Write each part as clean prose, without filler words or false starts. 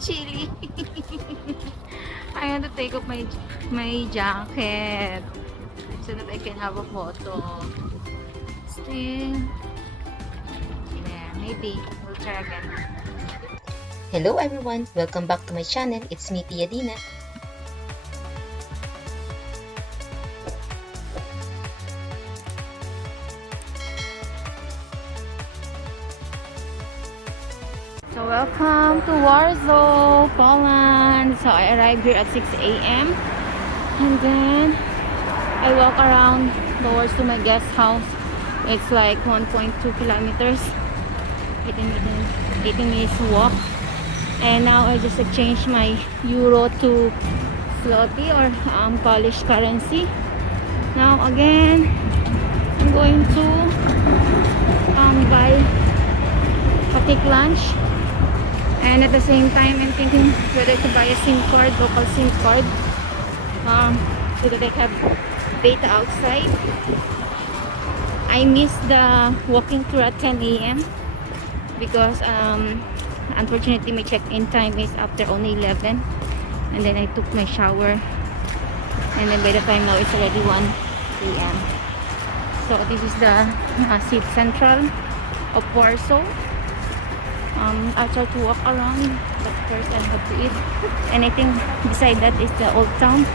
chilly. I want to take off my jacket so that I can have a photo. Still, yeah, maybe we'll try again. Hello everyone! Welcome back to my channel. It's me, Pia Dina. So welcome to Warsaw, Poland. So I arrived here at 6 a.m. and then I walk around towards to my guest house. It's like 1.2 kilometers, 18 minutes walk. And now I just exchanged my euro to zloty or Polish currency. Now again, I'm going to buy a quick lunch. And at the same time, I'm thinking whether to buy a SIM card, local SIM card, so that I have data outside. I missed the walking tour at 10 a.m. because unfortunately my check-in time is after only 11. And then I took my shower. And then by the time now it's already 1 p.m. So this is the city central of Warsaw. I'll try to walk around, but first I have to eat. And I think beside that is the Old Town.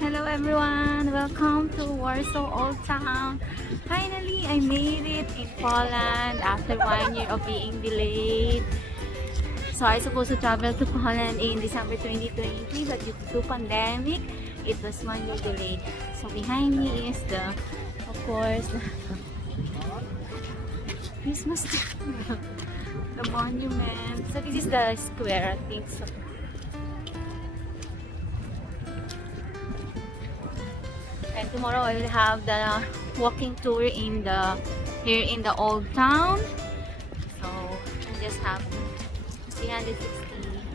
Hello everyone, welcome to Warsaw Old Town. Finally, I made it in Poland after 1 year of being delayed. So I supposed to travel to Poland in December 2023, but due to pandemic, it was 1 year delayed. So behind me is the, of course, Christmas tree, the monument. So this is the square, I think so. And tomorrow I will have the walking tour in the here in the Old Town. So I just have 360 minutes.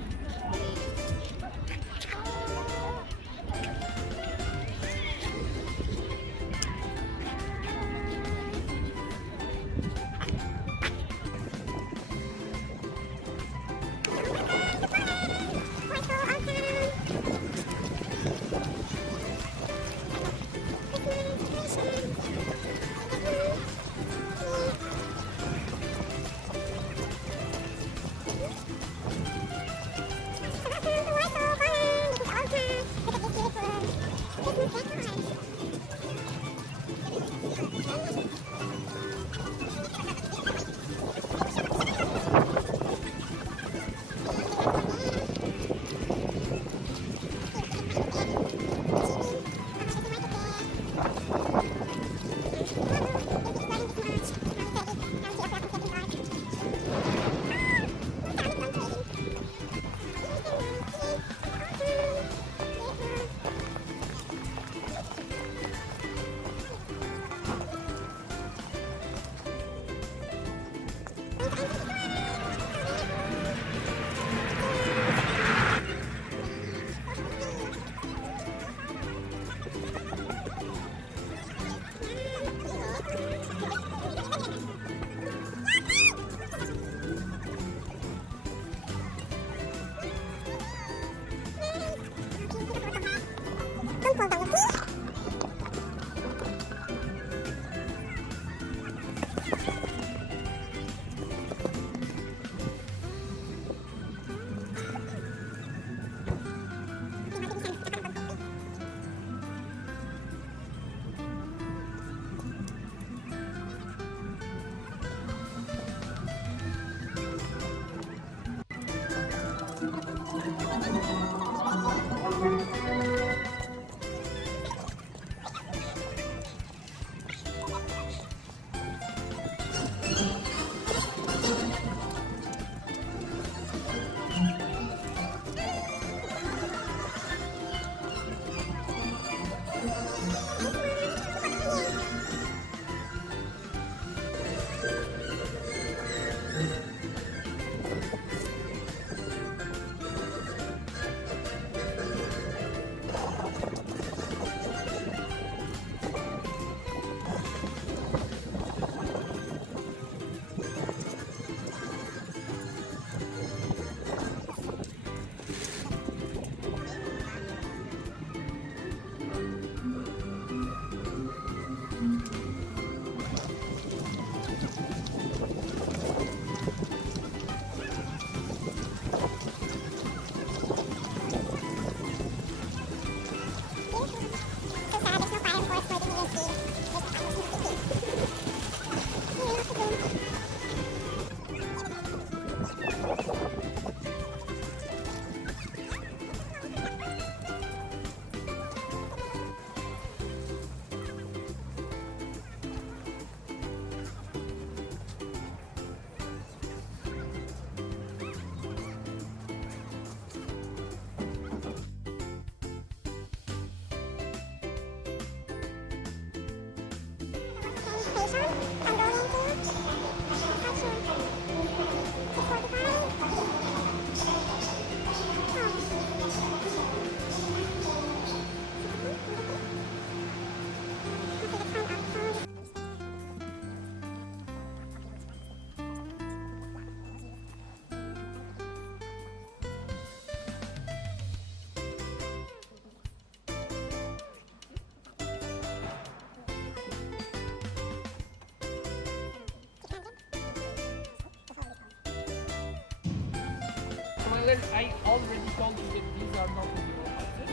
I already told you that these are not Euro houses.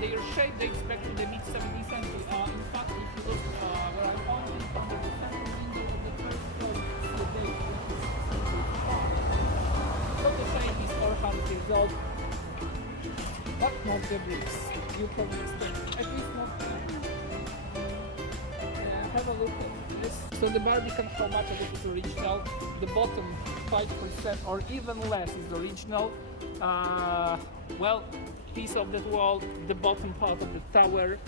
Their shape dates back to the mid-17th century. In fact, if you look where I found it under the center window of the first floor, the date so the shape is 400 years old, but not the bricks. You can understand. At least not. Have a look at this. So the Barbican, how much of it is original? The bottom 5% or even less is original. Well, piece of that wall, the bottom part of the tower,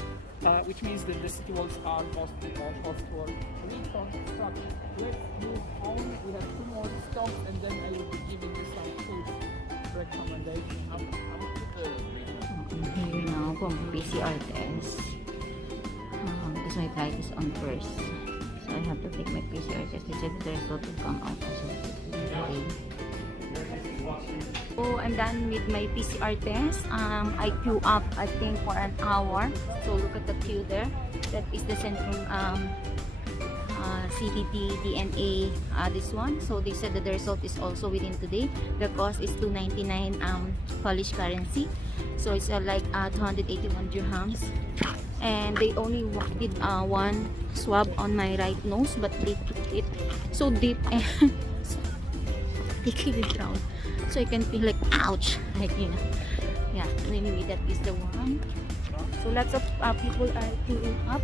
which means that the city walls are mostly post-war reconstructed. Let's move on. We have 2 more stops and then I will be giving you some food recommendation. Here now, kung PCR test. Because my flight is on first. So I have to take my PCR test. They said the result will come out as of today. So I'm done with my PCR test. I queue up I think for an hour. So look at the queue there. That is the Centrum CBD DNA this one. So they said that the result is also within today. The cost is 299 Polish currency. So it's like 281 dirhams. And they only did one swab on my right nose, but they took it so deep and they keep it down, so I can feel like ouch, like, you know. Yeah, anyway, that is the one. So lots of people are queuing up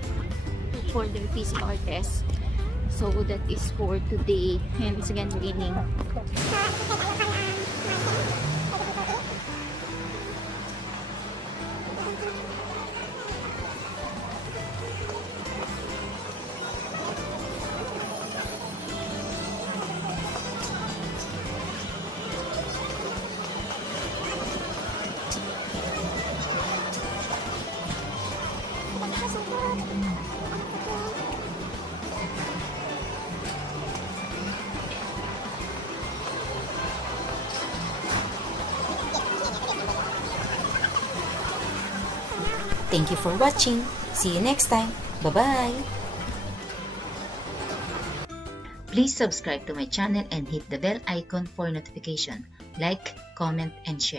for their PCR test. So that is for today, and it's again raining. Thank you for watching. See you next time. Bye-bye. Please subscribe to my channel and hit the bell icon for notification. Like, comment, and share.